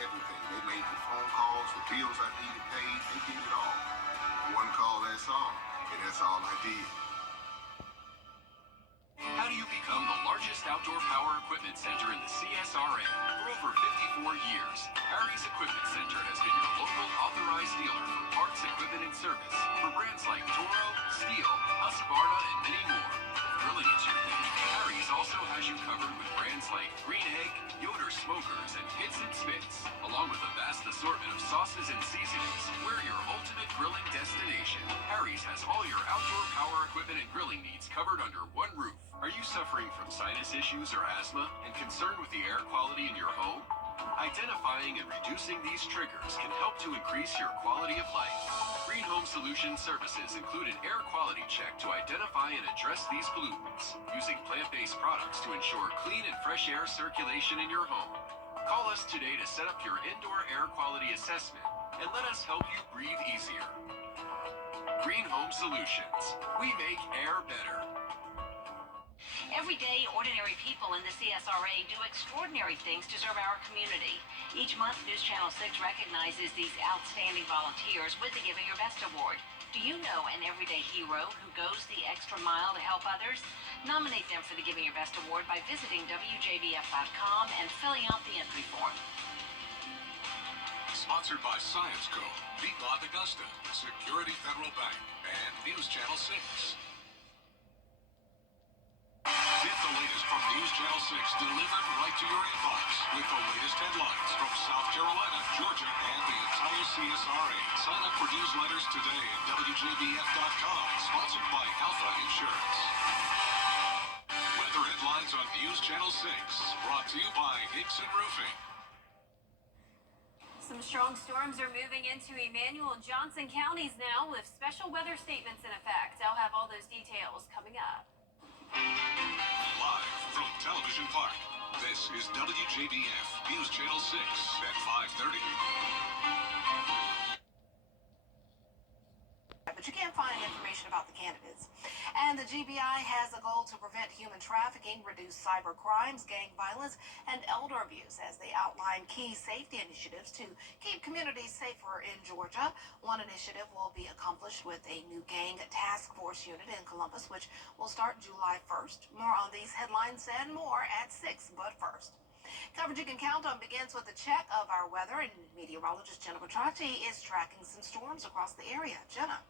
everything. They made the phone calls, the bills I needed paid. They did it all. One call, that's all. And that's all I did. How do you become the largest outdoor power equipment center in the CSRA? For over 54 years, Harry's Equipment Center has been your local authorized dealer for parts, equipment, and service for brands like Toro, Steel, Husqvarna, and many more. If grilling is your thing, Harry's also has you covered with brands like Green Egg, Yoder Smokers, and Hits and Spits, along with a vast assortment of sauces and seasonings. We're your ultimate grilling destination. Harry's has all your outdoor power equipment and grilling needs covered under one roof. Are you suffering from sinus issues or asthma and concerned with the air quality in your home? Identifying and reducing these triggers can help to increase your quality of life. Green Home Solutions services include an air quality check to identify and address these pollutants, using plant-based products to ensure clean and fresh air circulation in your home. Call us today to set up your indoor air quality assessment and let us help you breathe easier. Green Home Solutions. We make air better. Every day, ordinary people in the CSRA do extraordinary things to serve our community. Each month, News Channel 6 recognizes these outstanding volunteers with the Giving Your Best Award. Do you know an everyday hero who goes the extra mile to help others? Nominate them for the Giving Your Best Award by visiting WJBF.com and filling out the entry form. Sponsored by Science Co., Beat Lot Augusta, Security Federal Bank, and News Channel 6. Get the latest from News Channel 6 delivered right to your inbox with the latest headlines from South Carolina, Georgia, and the entire CSRA. Sign up for newsletters today at WJBF.com. Sponsored by Alpha Insurance. Weather headlines on News Channel 6. Brought to you by Hickson Roofing. Some strong storms are moving into Emmanuel and Johnson counties now with special weather statements in effect. I'll have all those details coming up. Live from Television Park, this is WJBF News Channel 6 at 5:30. But you can't find information about the candidates. And the GBI has a goal to prevent human trafficking, reduce cyber crimes, gang violence, and elder abuse as they outline key safety initiatives to keep communities safer in Georgia. One initiative will be accomplished with a new gang task force unit in Columbus, which will start July 1st. More on these headlines and more at 6, but first. Coverage you can count on begins with a check of our weather, and meteorologist Jenna Petracci is tracking some storms across the area. Jenna.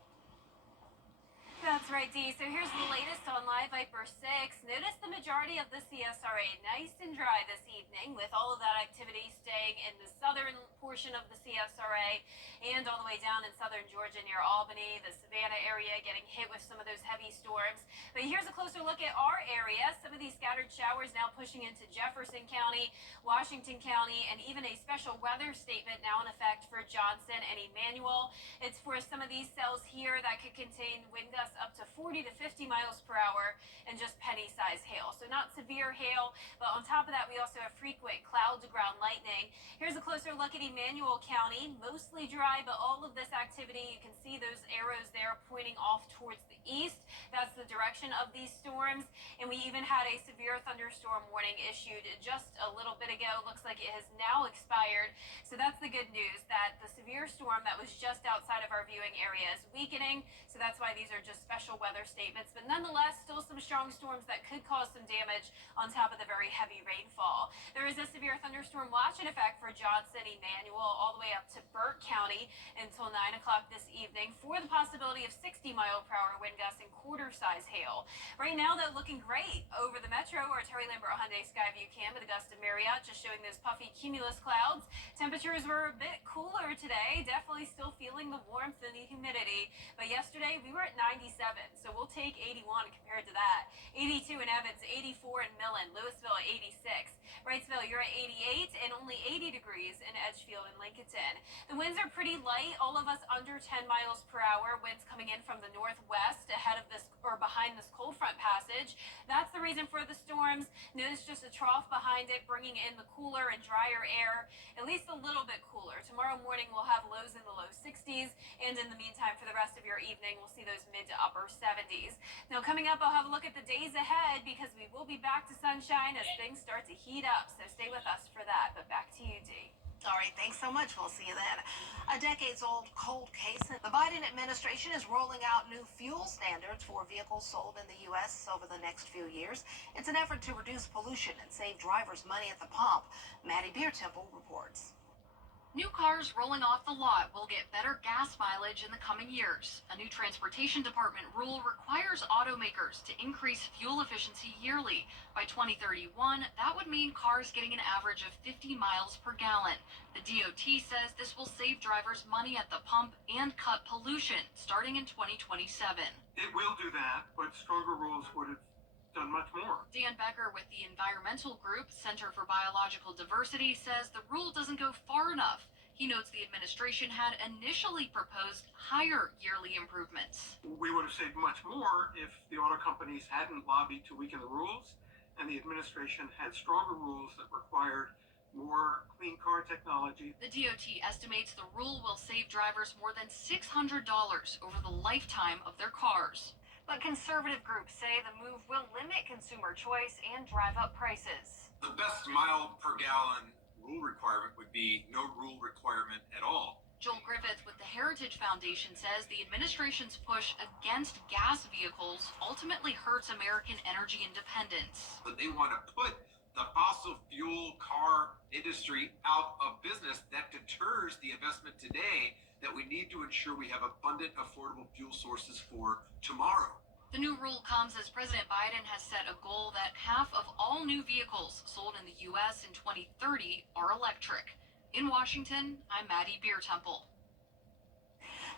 That's right, Dee. So here's the latest on Live Viper 6. Notice the majority of the CSRA nice and dry this evening, with all of that activity staying in the southern portion of the CSRA and all the way down in southern Georgia near Albany, the Savannah area getting hit with some of those heavy storms. But here's a closer look at our area. Some of these scattered showers now pushing into Jefferson County, Washington County, and even a special weather statement now in effect for Johnson and Emmanuel. It's for some of these cells here that could contain wind gusts up to 40 to 50 miles per hour and just penny-sized hail. So not severe hail, but on top of that, we also have frequent cloud-to-ground lightning. Here's a closer look at Emmanuel County. Mostly dry, but all of this activity, you can see those arrows there pointing off towards the east. That's the direction of these storms. And we even had a severe thunderstorm warning issued just a little bit ago. Looks like it has now expired. So that's the good news, that the severe storm that was just outside of our viewing area is weakening. So that's why these are just special weather statements, but nonetheless, still some strong storms that could cause some damage on top of the very heavy rainfall. There is a severe thunderstorm watch in effect for Johnson, Emmanuel, all the way up to Burke County until 9 o'clock this evening for the possibility of 60-mile-per-hour wind gusts and quarter-size hail. Right now, though, looking great over the metro or Terry Lambert Hyundai Skyview Cam with Augusta Marriott, just showing those puffy cumulus clouds. Temperatures were a bit cooler today, definitely still feeling the warmth and the humidity, but yesterday we were at 97, so we'll take 81 compared to that. 82 in Evans, 84 in Millen, Louisville at 86. Wrightsville, you're at 88, and only 80 degrees in Edgefield and Lincolnton. The winds are pretty light, all of us under 10 miles per hour. Winds coming in from the northwest ahead of this or behind this cold front passage. That's the reason for the storms. Notice just a trough behind it, bringing in the cooler and drier air, at least a little bit cooler. Tomorrow morning we'll have lows in the low 60s, and in the meantime, for the rest of your evening, we'll see those mid to upper 70s. Now coming up, I'll have a look at the days ahead because we will be back to sunshine as things start to heat up. So stay with us for that. But back to you, Dee. All right. right, thanks so much. We'll see you then. A decades-old cold case. The Biden administration is rolling out new fuel standards for vehicles sold in the U.S. over the next few years. It's an effort to reduce pollution and save drivers money at the pump. Maddie Beertemple reports. New cars rolling off the lot will get better gas mileage in the coming years. A new Transportation Department rule requires automakers to increase fuel efficiency yearly. By 2031, that would mean cars getting an average of 50 miles per gallon. The DOT says this will save drivers money at the pump and cut pollution starting in 2027. It will do that, but stronger rules would have done much more. Dan Becker with the environmental group Center for Biological Diversity says the rule doesn't go far enough. He notes the administration had initially proposed higher yearly improvements. We would have saved much more if the auto companies hadn't lobbied to weaken the rules, and the administration had stronger rules that required more clean car technology. The DOT estimates the rule will save drivers more than $600 over the lifetime of their cars. But conservative groups say the move will limit consumer choice and drive up prices. The best mile per gallon rule requirement would be no rule requirement at all. Joel Griffith with the Heritage Foundation says the administration's push against gas vehicles ultimately hurts American energy independence. But they want to put the fossil fuel car industry out of business. That deters the investment today that we need to ensure we have abundant, affordable fuel sources for tomorrow. The new rule comes as President Biden has set a goal that half of all new vehicles sold in the U.S. in 2030 are electric. In Washington, I'm Maddie Beertemple.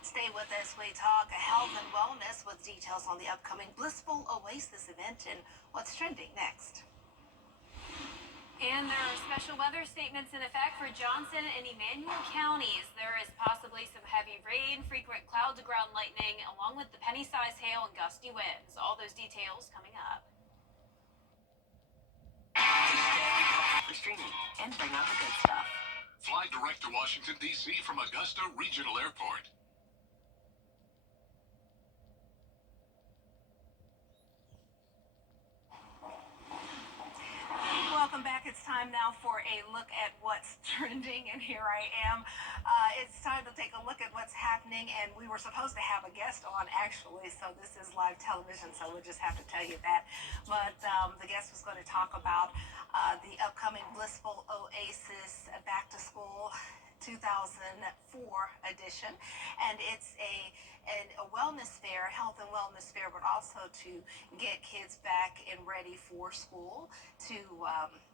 Stay with us. We talk health and wellness with details on the upcoming Blissful Oasis event and what's trending next. And there are special weather statements in effect for Johnson and Emmanuel counties. There is possibly some heavy rain, frequent cloud-to-ground lightning, along with the penny-sized hail and gusty winds. All those details coming up. For streaming and bring out the good stuff. Fly direct to Washington, D.C. from Augusta Regional Airport. Welcome back. It's time now for a look at what's trending, and here I am. It's time to take a look at what's happening, and we were supposed to have a guest on, actually, so this is live television, so we'll just have to tell you that. But the guest was going to talk about the upcoming Blissful Oasis Back to School 2004 edition, and it's a wellness fair, health and wellness fair, but also to get kids back and ready for school, to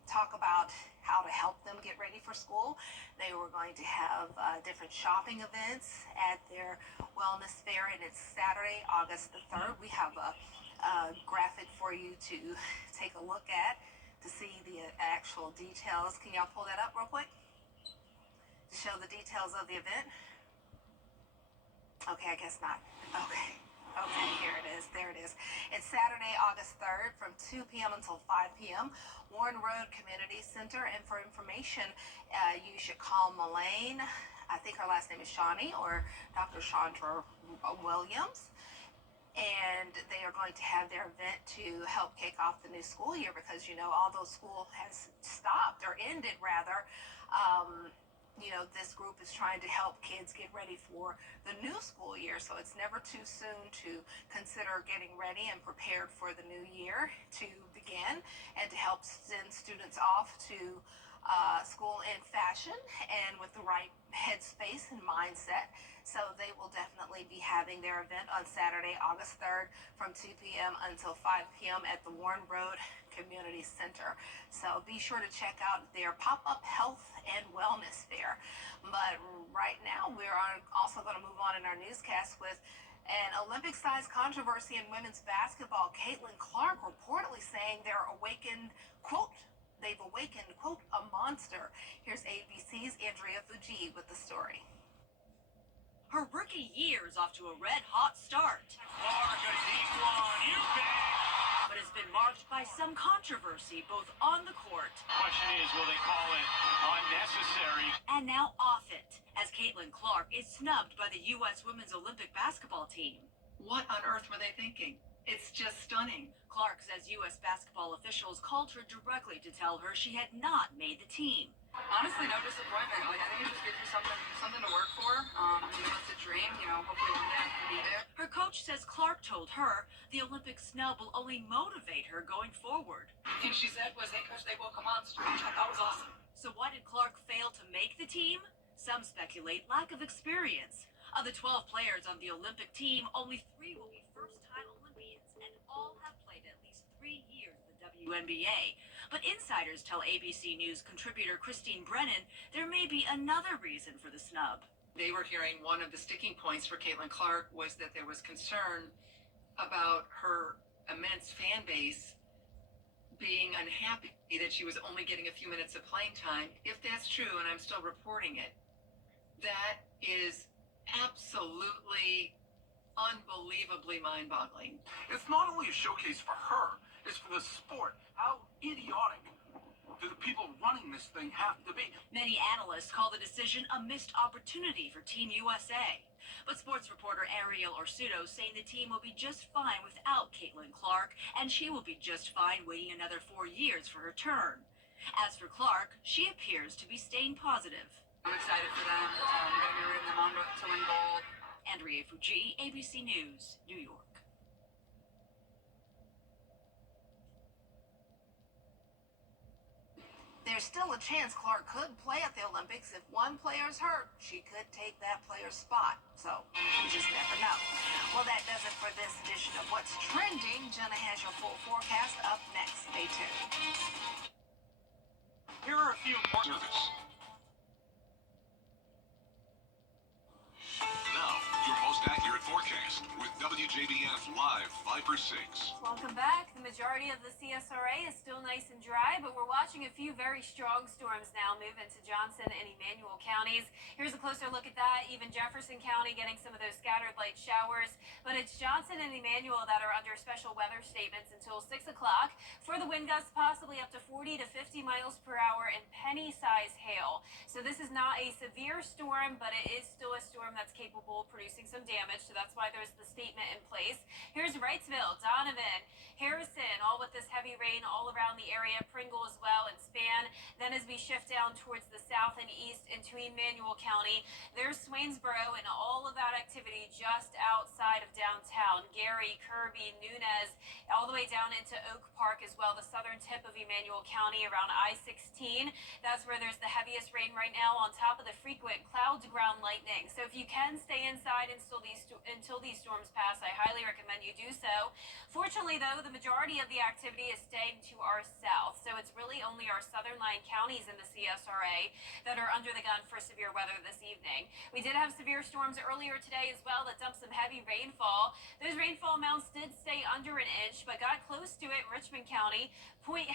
talk about how to help them get ready for school. They were going to have different shopping events at their wellness fair, and it's Saturday, August the 3rd. We have a graphic for you to take a look at to see the actual details. Can y'all pull that up real quick to show the details of the event? Okay, I guess not. Okay, here it is. There it is. It's Saturday, August 3rd from 2 p.m. until 5 p.m. Warren Road Community Center. And for information, you should call Melaine. I think her last name is Shawnee, or Dr. Chandra Williams. And they are going to have their event to help kick off the new school year because, you know, although school has stopped or ended rather, this group is trying to help kids get ready for the new school year. So it's never too soon to consider getting ready and prepared for the new year to begin and to help send students off to school in fashion and with the right headspace and mindset. So they will definitely be having their event on Saturday, August 3rd from 2 p.m. until 5 p.m. at the Warren Road Community Center. So be sure to check out their pop-up health and wellness fair. But right now, we're also going to move on in our newscast with an Olympic-sized controversy in women's basketball. Caitlin Clark reportedly saying they've awakened, quote, a monster. Here's ABC's Andrea Fuji with the story. Her rookie year is off to a red-hot start. Clark, a deep one. You bet. But it's been marked by some controversy both on the court Question is, will they call it unnecessary? and now off it, as Caitlin Clark is snubbed by the U.S. Women's Olympic basketball team. What on earth were they thinking? It's just stunning. Clark says U.S. basketball officials called her directly to tell her she had not made the team. Honestly, no disappointment. Like, I think it just gives you something to work for. It's a dream. Hopefully one day I can be there. Her coach says Clark told her the Olympic snub will only motivate her going forward. And she said was, "Hey, coach, they woke a monster," which I thought was awesome. So why did Clark fail to make the team? Some speculate lack of experience. Of the 12 players on the Olympic team, only 3 will be first-time Olympians, and all have played at least 3 years in the WNBA. But insiders tell ABC News contributor Christine Brennan there may be another reason for the snub. They were hearing one of the sticking points for Caitlin Clark was that there was concern about her immense fan base being unhappy that she was only getting a few minutes of playing time. If that's true, and I'm still reporting it, that is absolutely unbelievably mind-boggling. It's not only a showcase for her, it's for the sport. How idiotic do the people running this thing have to be? Many analysts call the decision a missed opportunity for Team USA. But sports reporter Ariel Orsuto saying the team will be just fine without Caitlin Clark, and she will be just fine waiting another 4 years for her turn. As for Clark, she appears to be staying positive. I'm excited for them. I'm going to be rooting them on to win gold. Andrea Fuji, ABC News, New York. There's still a chance Clark could play at the Olympics. If one player's hurt, she could take that player's spot. So, you just never know. Well, that does it for this edition of What's Trending. Jenna has your full forecast up next. Stay tuned. Here are a few more Service. Now, your most accurate forecast with WJBF Live 5/6. Welcome back. The majority of the CSRA is still nice and dry, but we're watching a few very strong storms now move into Johnson and Emmanuel counties. Here's a closer look at that. Even Jefferson County getting some of those scattered light showers, but it's Johnson and Emmanuel that are under special weather statements until 6 o'clock for the wind gusts possibly up to 40 to 50 miles per hour and penny-size hail. So this is not a severe storm, but it is still a storm that's capable of producing some damage, so that's why there's the statement in place. Here's Wrightsville, Donovan, Harrison, all with this heavy rain all around the area, Pringle as well, and Span. Then as we shift down towards the south and east into Emmanuel County, there's Swainsboro and all of that activity just outside of downtown. Gary, Kirby, Nunez, all the way down into Oak Park as well, the southern tip of Emmanuel County around I-16. That's where there's the heaviest rain right now, on top of the frequent cloud-to-ground lightning. So if you can stay inside until these storms pass, I highly recommend you do so. Fortunately, though, the majority of the activity is staying to our south, so it's really only our southern line counties in the CSRA that are under the gun for severe weather this evening. We did have severe storms earlier today as well that dumped some heavy rainfall. Those rainfall amounts did stay under an inch, but got close to it in Richmond County. 0.57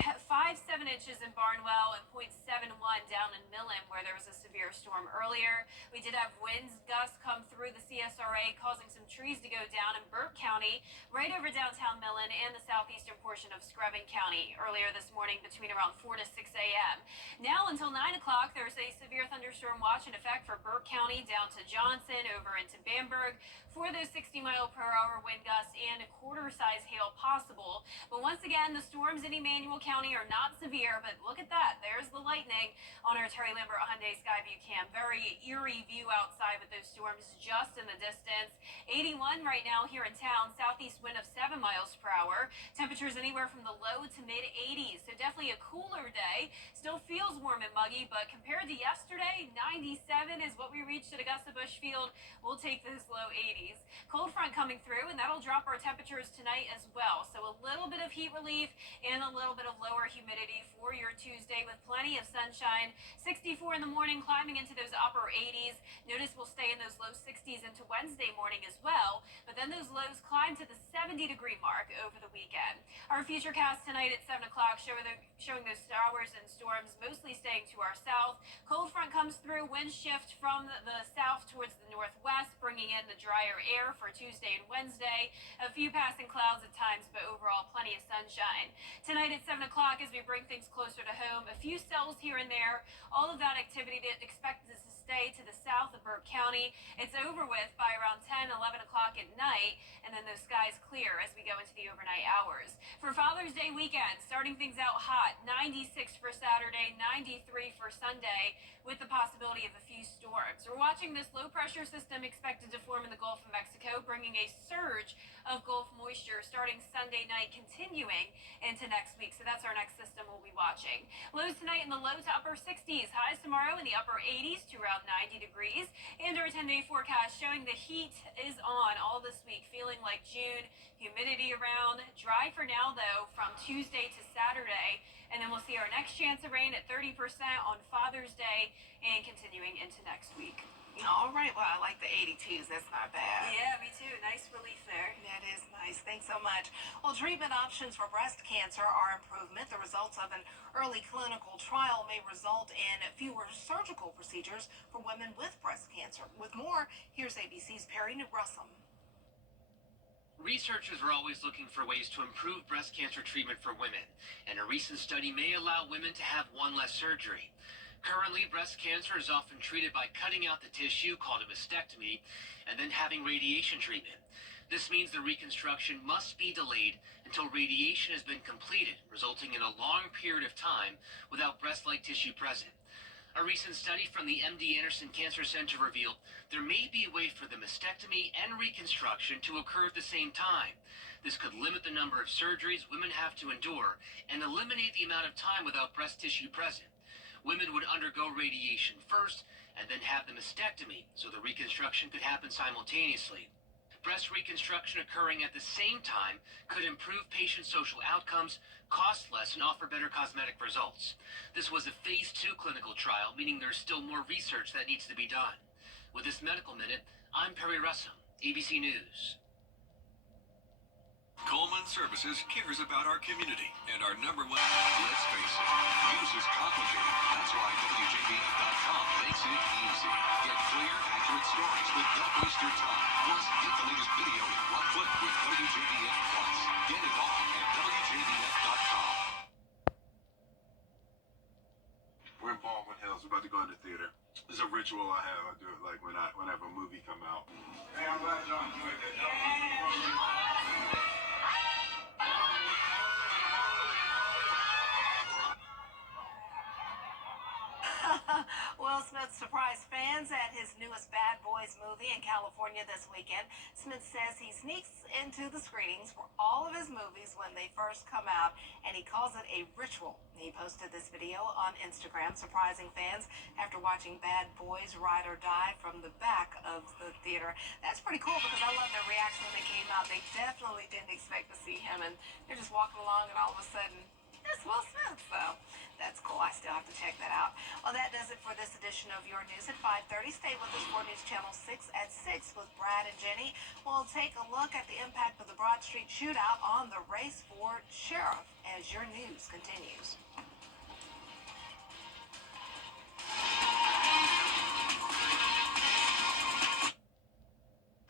inches in Barnwell and 0.71 down in Millen, where there was a severe storm earlier. We did have winds gusts come through the CSRA, causing some trees to go down in Burke County, right over downtown Millen and the southeastern portion of Scrubbin County earlier this morning between around 4 to 6 a.m. Now until 9 o'clock, there's a severe thunderstorm watch in effect for Burke County down to Johnson over into Bamberg for those 60-mile-per-hour wind gusts and a quarter-size hail possible. But once again, the storms in Emmanuel County are not severe, but look at that. There's the lightning on our Terry Lambert Hyundai Skyview cam. Very eerie view outside with those storms just in the distance. 81 right now here in town, southeast wind of 7 miles per hour. Temperatures anywhere from the low to mid-80s, so definitely a cooler day. Still feels warm and muggy, but compared to yesterday, 97 is what we reached at Augusta Busch Field. We'll take those low 80s. Cold front coming through, and that'll drop our temperatures tonight as well. So a little bit of heat relief and a little bit of lower humidity for your Tuesday with plenty of sunshine. 64 in the morning, climbing into those upper 80s. Notice we'll stay in those low 60s into Wednesday morning as well, but then those lows climb to the 70-degree mark over the weekend. Our futurecast tonight at 7 o'clock showing those showers and storms mostly staying to our south. Cold front comes through, winds shift from the south towards the northwest, bringing in the drier air for Tuesday and Wednesday. A few passing clouds at times, but overall plenty of sunshine. Tonight at 7 o'clock, as we bring things closer to home, a few cells here and there. All of that activity expected to stay to the south of Burke County. It's over with by around 10, 11 o'clock at night, and then those skies clear as we go into the overnight hours. For Father's Day weekend, starting things out hot, 96 for Saturday, 93 for Sunday, with the possibility of a few storms. We're watching this low pressure system expected to form in the Gulf of Mexico, bringing a surge of Gulf moisture starting Sunday night, continuing into next week. So that's our next system we'll be watching. Lows tonight in the low to upper 60s, highs tomorrow in the upper 80s to around 90 degrees. And our 10-day forecast showing the heat is on all this week, feeling like June. Humidity around, dry for now though from Tuesday to Saturday, and then we'll see our next chance of rain at 30% on Father's Day and continuing into next week. All right, well, I like the 82s. That's not bad. Yeah, me too. Nice relief there. That is nice. Thanks so much. Well, treatment options for breast cancer are improvement. The results of an early clinical trial may result in fewer surgical procedures for women with breast cancer. With more, here's ABC's Perry Newrussum. Researchers are always looking for ways to improve breast cancer treatment for women, and a recent study may allow women to have one less surgery. Currently, breast cancer is often treated by cutting out the tissue, called a mastectomy, and then having radiation treatment. This means the reconstruction must be delayed until radiation has been completed, resulting in a long period of time without breast-like tissue present. A recent study from the MD Anderson Cancer Center revealed there may be a way for the mastectomy and reconstruction to occur at the same time. This could limit the number of surgeries women have to endure and eliminate the amount of time without breast tissue present. Women would undergo radiation first and then have the mastectomy, so the reconstruction could happen simultaneously. Breast reconstruction occurring at the same time could improve patient social outcomes, cost less, and offer better cosmetic results. This was a phase 2 clinical trial, meaning there's still more research that needs to be done. With this Medical Minute, I'm Perry Russell, ABC News. Coleman Services cares about our community and our #1. Let's face it, news is complicated. That's why WJBF.com makes it easy. Get clear, accurate stories that don't waste your time. Plus, get the latest video in one click with WJBF Plus. Get it all at WJBF.com. We're in Baldwin Hills. We're about to go in the theater. It's a ritual I have. I do it like whenever a movie come out. Hey, I'm glad y'all enjoyed that. Will Smith surprised fans at his newest Bad Boys movie in California this weekend. Smith says he sneaks into the screenings for all of his movies when they first come out, and he calls it a ritual. He posted this video on Instagram, surprising fans after watching Bad Boys Ride or Die from the back of the theater. That's pretty cool because I love their reaction when they came out. They definitely didn't expect to see him, and they're just walking along, and all of a sudden, it's Will Smith, so that's cool. I still have to check that out. Well, that does it for this edition of Your News at 5:30. Stay with us for News Channel 6 at 6 with Brad and Jenny. We'll take a look at the impact of the Broad Street shootout on the race for sheriff as Your News continues.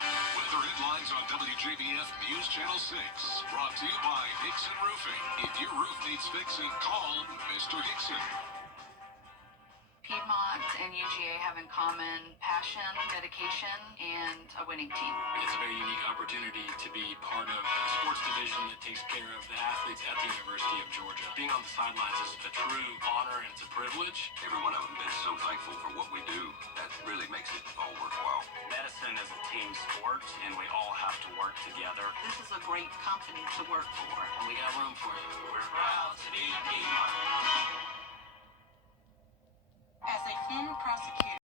Weather headlines on WJBF News Channel 6. Brought to you by Hickson Roofing. If your roof needs fixing, call Mr. Hickson. Piedmont and UGA have in common passion, dedication, and a winning team. It's a very unique opportunity to be part of a sports division that takes care of the athletes at the University of Georgia. Being on the sidelines is a true honor and it's a privilege. Every one of them is so thankful for what we do. That really makes it all worthwhile. Medicine is a team sport, and we all have to work together. This is a great company to work for. And we got room for it. We're proud to be Piedmont. As a former prosecutor,